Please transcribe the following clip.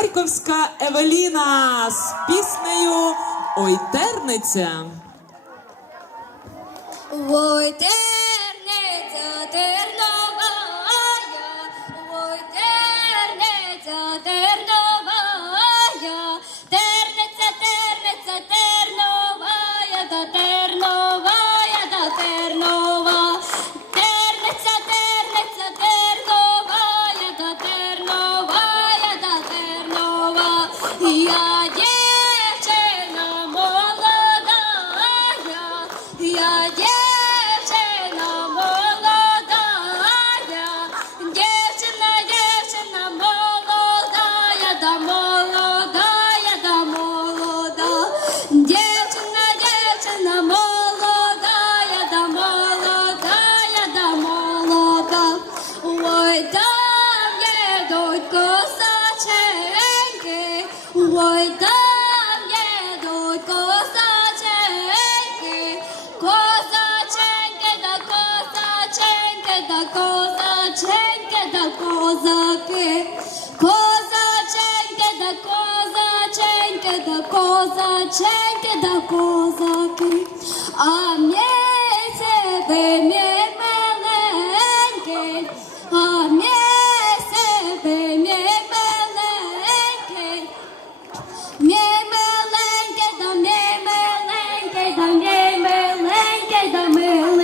Харківська Евеліна з піснею Ой терниця. Ой, терниця, да молодая, да молода, дівчина, дівчина молодая, да молодая, да молода, ой, там їдуть косаченьки, ой, там їдуть косаченьки, козаченьки да козаченьки да козаченьки да козаки, cerca da cosa, cerca da cosa che a me serve mie melenche, a me serve mie melenche, mie melenche da mie melenche da mie melenche da mie